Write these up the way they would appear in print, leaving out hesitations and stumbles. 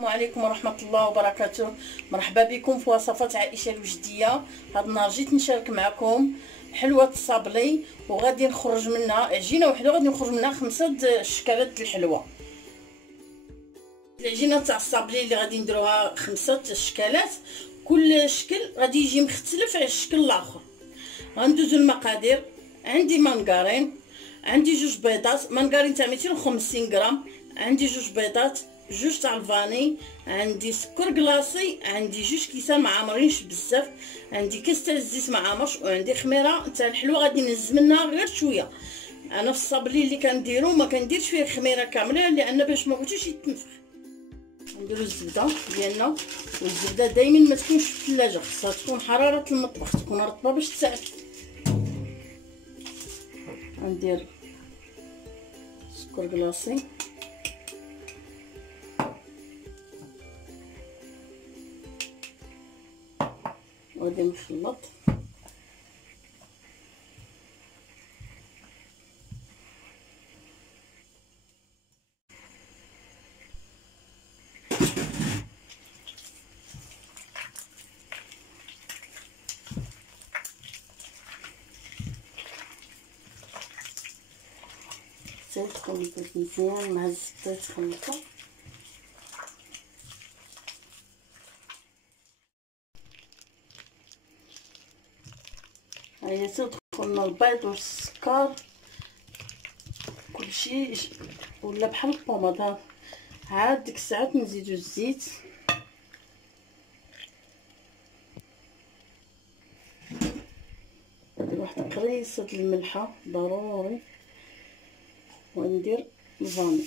السلام عليكم ورحمة الله وبركاته. مرحبا بكم في وصفات عائشة الوجدية. هاد النهار جيت نشارك معكم حلوة الصابلي، وغادي نخرج منها عجينة وحدة، غادي نخرج منها 5 شكالات الحلوة. العجينة تاع الصابلي اللي غادي نديروها 5 شكالات، كل شكل غادي يجي مختلف على الشكل الاخر. غندوزو المقادير. عندي مانغارين، عندي 2 بيضات، مانغارين تاع 250 غرام، عندي 2 بيضات، 2 تاع الفاني، عندي سكر كلاصي، عندي 2 كيسان ما عامرينش بزاف، عندي كاس تاع الزيت ما عامرش، وعندي خميره تاع الحلوه غادي نهز منها غير شويه. انا في الصابلي اللي كنديرو ما كنديرش فيه الخميره كامله، لان باش ما بغيتوش يتنفخ. نديرو الزبده ديالنا، والزبده دائما ما تكونش في الثلاجه، خصها تكون حراره المطبخ، تكون رطبه باش تساعد. غندير سكر كلاصي، وغادي نخلط. تخلطت مزيان مع الزبده، تخلطو. هيا تدخلنا البيض والسكر، كلشي ولا بحال البوماط. عاد ديك الساعات نزيدو الزيت، ندير واحد القريصه د الملحه ضروري، وندير الفاني.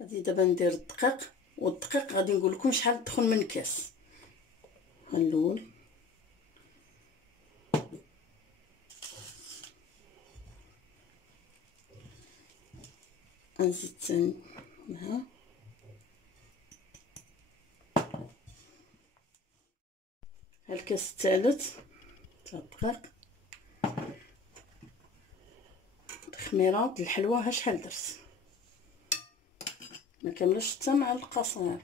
غادي دابا ندير الدقيق، والدقيق غادي نقول لكم شحال تدخل من كاس. الاول نزيد ثاني ها الكاس الثالث تاع الدقيق. الخميره د الحلوه ها شحال درت، ما كاملاش حتى معلقه صغيره.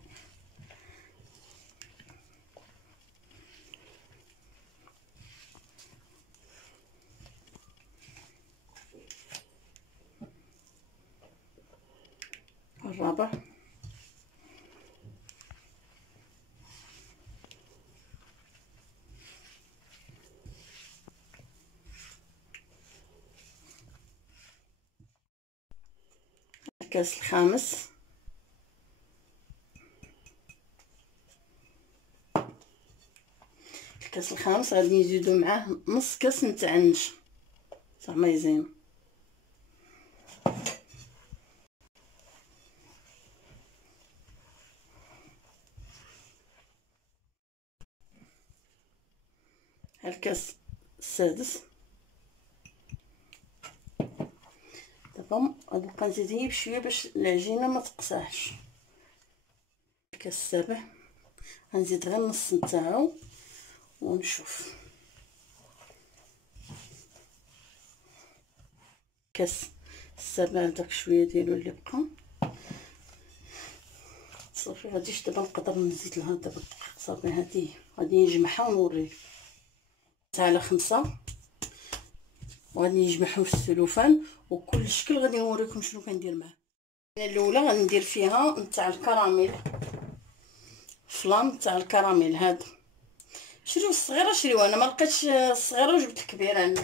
الرابع الكاس الخامس. الكاس الخامس غادي نزيدو معاه نص كاس نتاع النشا تاع مايزينا. الكاس السادس. دابا غنبقى نزيد غير بشويه باش العجينه ما تقصاحش. الكاس السابع غنزيد غير النص نتاعو ونشوف. الكاس السابع داك شويه ديالو اللي بقى صافي. غاديش دابا نقدر نزيد لها دابا الدقيق، صافي هادي غادي نجمعها ونوريك. على 5 وغادي نجمعهم في السلوفان، وكل شكل غادي نوريكم شنو كندير معاه. الاولى غندير فيها نتاع الكراميل، فلان تاع الكراميل. هذا شريو الصغيره، شريو انا ما لقيتش الصغيره وجبت الكبيره عند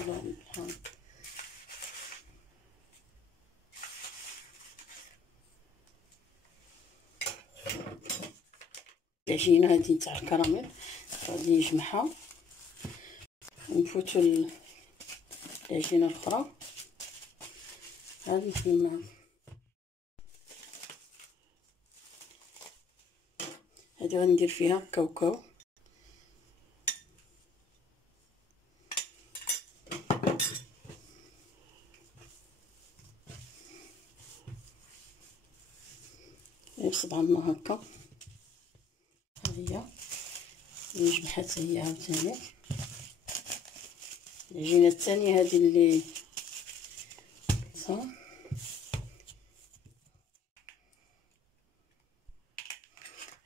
العجينه هذه تاع الكراميل. غادي نجمعها ونفوتو العجينه الاخرى. هذه نجمعها. هذه غندير فيها كاوكاو، نصب عندنا هكا. ها هي جبحات هي عاوتاني العجينه الثانيه هذه اللي صافي.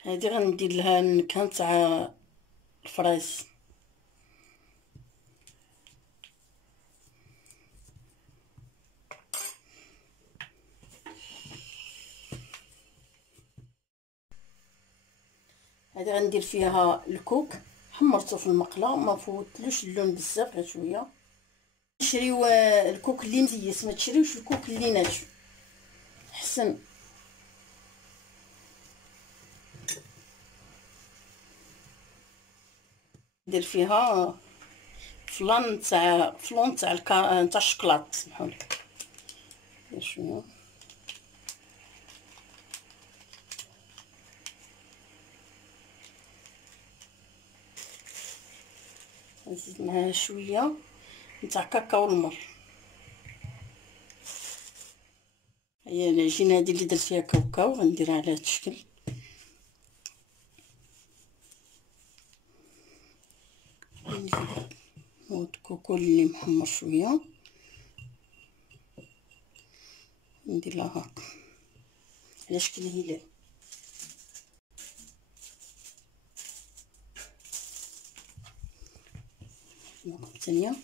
هذه غندير لها النكهه تاع الفريز. هذه غندير فيها الكوك حمرته في المقله، ما فوتلوش اللون بزاف، غير شويه. نشريو الكوك اللي مزيس، ما تشريوش الكوك اللي ناشف احسن. ندير فيها فلان تاع الشكلاط، سمحولي. ندير شويه نزيد معاها شويه نتاع كاكاو المر. هي العجينه هذه اللي درت فيها كاوكاو غنديرها على هذا الشكل. نزيد نود كوكو اللي محمر شويه، ندير لها هكا على شكل هلال. المرة الثانيه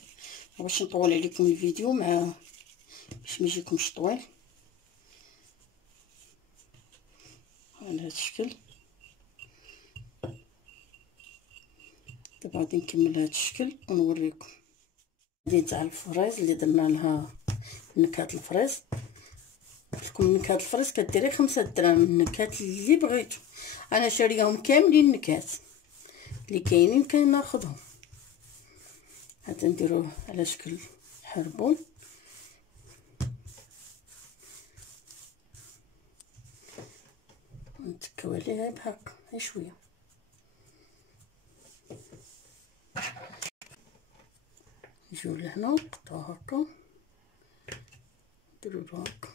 باش نطول عليكم الفيديو باش ما يجيكمش طويل. على هذا الشكل. دابا غادي نكمل هذا الشكل ونوريكم. هذه تاع الفريز اللي درنا لها نكهه الفريز. قلت لكم نكهه الفريز كديري 5 دراهم، النكهات اللي بغيتو. انا شاريهم كاملين النكهات اللي كاينين كناخذهم. هذا نديروه على شكل حربون. نتكاو عليها بهكا غير شويه. نجيو لهنا نقطعو هكا نديرو هكا.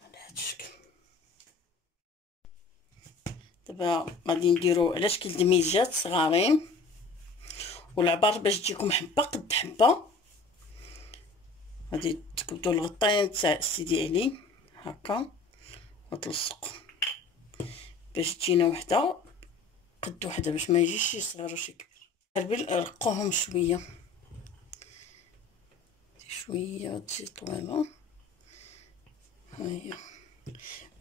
على هذا الشكل. دابا غادي نديرو على شكل دميجات صغارين، والعبار باش تجيكم حبه قد حبه. غادي تكبدوا الغطاين تاع سيدي علي هكا وتلصقوا باش تجينا وحده قد وحده، باش ما يجيش شي صغير وشي كبير. رقوهم شويه شويه تجي طويله. ها هي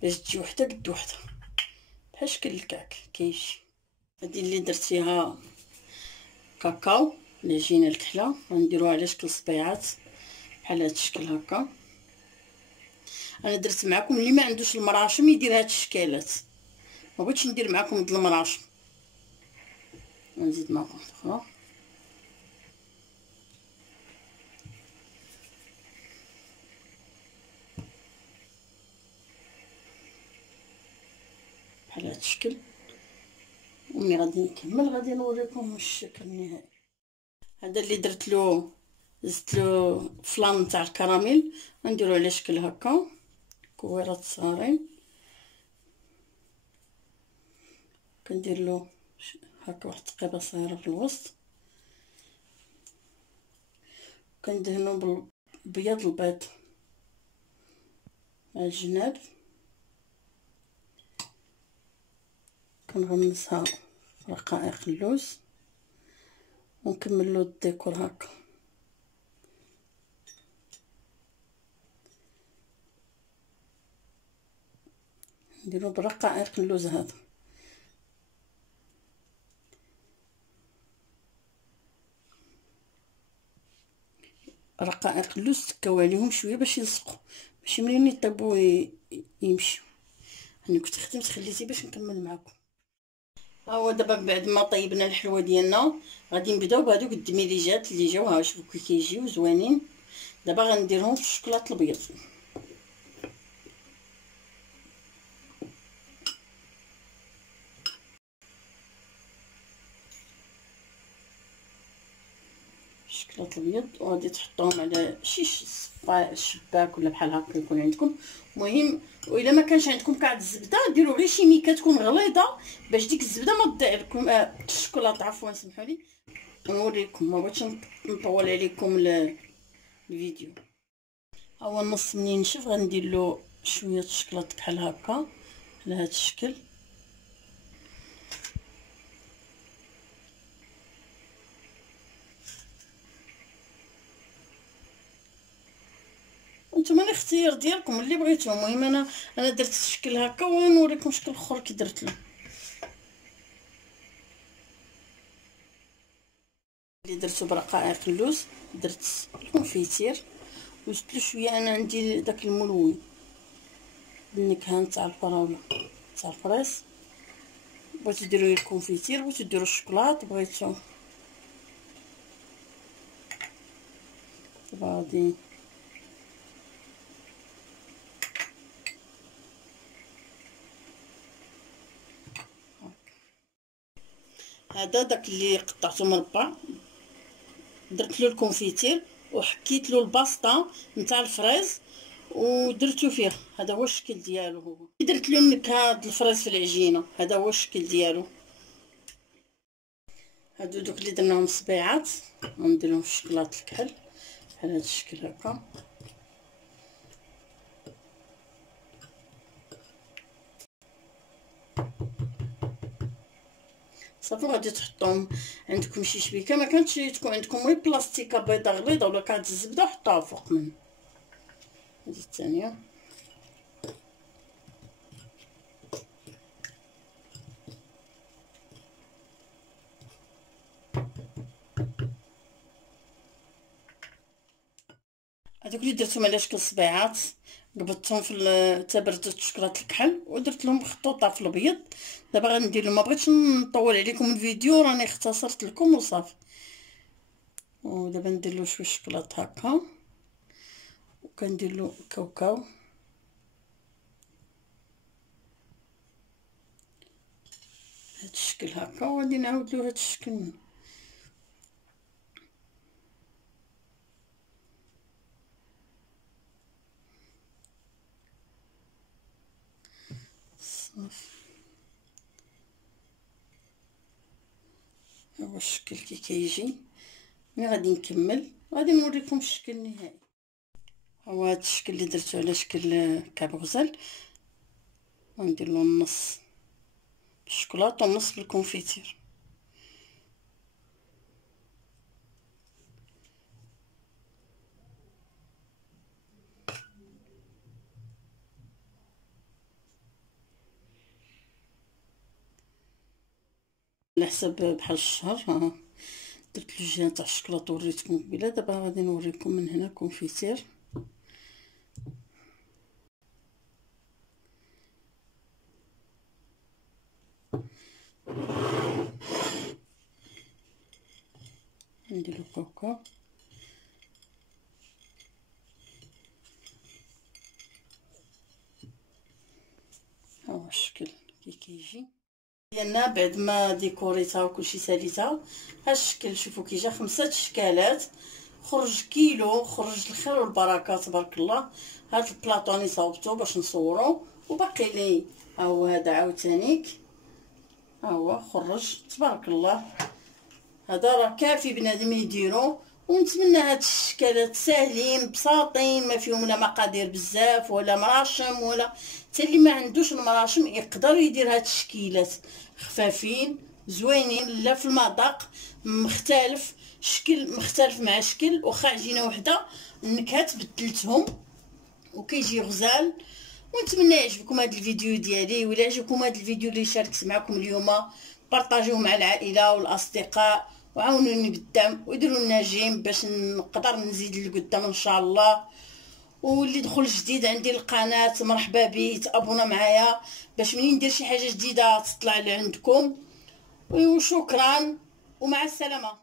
باش تجي وحده قد وحده بحال شكل الكعك كيجي. هذه اللي درت فيها كاكاو العجينه الكحله غنديروها على شكل صبيعات بحال هذا الشكل هكا. انا درت معكم اللي ما عندوش المراشم يدير هاد الشكالات، ما بغيتش ندير معكم هاد المراشم. نزيد معكم اخرى بحال هاد الشكل. وملي غادي نكمل غادي نوريكم الشكل النهائي. هذا اللي درتلو زدتلو فلان تاع الكراميل نديرو على شكل هكا كويرات صغارين. كندير له هكا واحد التقيبه صغيره في الوسط، كندهنو ببياض البيض على الجناب، كنغمسها في رقائق اللوز ونكملو الديكور هكا. نديرو برقائق اللوز هذا. رقائق اللوز تكاو عليهم شويه باش يلصقوا، ماشي منين يطيبوا يمشيو. انا كنت خدمت خليتي باش نكمل معكم. ها هو دابا بعد ما طيبنا الحلوه ديالنا غادي نبداو بهذوك الدميريجات اللي جاو. ها شوفوا كي كيجيو زوينين. دابا غنديرهم في الشوكولاط الابيض. الشكلاط الابيض وغادي تحطوهم على شي شباك ولا بحال هكا يكون عندكم. المهم والا ما كانش عندكم كاع الزبده ديروا غير شي ميكه تكون غليظه باش ديك الزبده ما تضيع لكم. الشكلاط عفوا سمحوا لي. نوريكم، ما بغيتش نطول عليكم الفيديو. ها هو النص منين نشف غندير له شويه الشكلاط بحال هكا على هذا الشكل. نتوما الاختيار ديالكم اللي بغيتو. المهم انا درت الشكل هكا ونوريكم شكل اخر كي درت له. اللي درتو برقائق اللوز درت الكونفيتير وزدت له شويه. انا عندي داك الملون بالنكهه نتاع الفراوله تاع الفريز. بغيتو ديروا الكونفيتير، بغيتو ديروا الشوكولاط، بغيتو غادي هذا داك اللي قطعته مربع درت له الكونفيتير وحكيت له الباسطه نتاع الفريز ودرتو فيه. هذا هو الشكل ديالو. هو درت له النكهه د الفريز في العجينه. هذا هو الشكل ديالو. هادو دوك اللي درناهم صبيعات غندير لهم الشكلاط الكحل بحال هذا الشكل هكا. صافي غادي تحطوهم عندكم شي شبيكه، ما كانتش تكون عندكم غير بلاستيكه بيضه غليظه ولا كاع الزبده حطوها فوق منه. هذه الثانيه. هذوك اللي درتهم على شكل صبيعات قبضتهم في تبردت الشكلاط الكحل ودرت لهم خطوطه في الابيض. دابا غندير لهم، ما بغيتش نطول عليكم الفيديو راني اختصرت لكم وصافي. ودابا ندير له شويه شكلاط هكا وكندير له كاوكاو هاد الشكل هكا وغادي نعاود له هاد الشكل منه. صافي ها هو الشكل كي كيجي. ملي غادي نكمل غادي نوريكم الشكل النهائي. ها هو هاد الشكل اللي درتو على شكل كعب غزال. وندير له النص بالشكلاط والنص بالكونفيتير. على حسب بحال الشهر. ها درت الجهه تاع الشكلاط وريتكم قبيله. دابا غادي نوريكم من هنا كونفيتير. نديرو كاوكاو. ها هو الشكل كي كيجي ديالنا بعد ما ديكوريتها وكلشي ساليتها. ها الشكل شوفوا كي جا 5 اشكالات. خرج كيلو، خرج الخير والبركه تبارك الله. هاد البلاطو راني صاوبتو باش نصورو وباقي لي. ها هو هذا عاوتانيك، ها هو خرج تبارك الله. هذا راه كافي بنادم يديرو. ونتمنى هاد الشكالات ساهلين بساطين ما فيهم لا مقادير بزاف ولا مراشم ولا حتى اللي ما عندوش المراشم يقدر يدير هاد الشكيلات خفافين زوينين. لا في المذاق مختلف، شكل مختلف مع شكل، واخا عجينه وحده النكهات بدلتهم وكيجي غزال. ونتمنى يعجبكم هذا الفيديو ديالي. ولا عجبكم هذا الفيديو اللي شاركت معكم اليوم بارطاجيوه مع العائله والاصدقاء وعاونوني بالدعم وديروا لنا جيم باش نقدر نزيد لقدام ان شاء الله. واللي دخل جديد عندي القناه مرحبا به، تابونا معايا باش منين ندير شي حاجه جديده تطلع لعندكم. وشكرا ومع السلامه.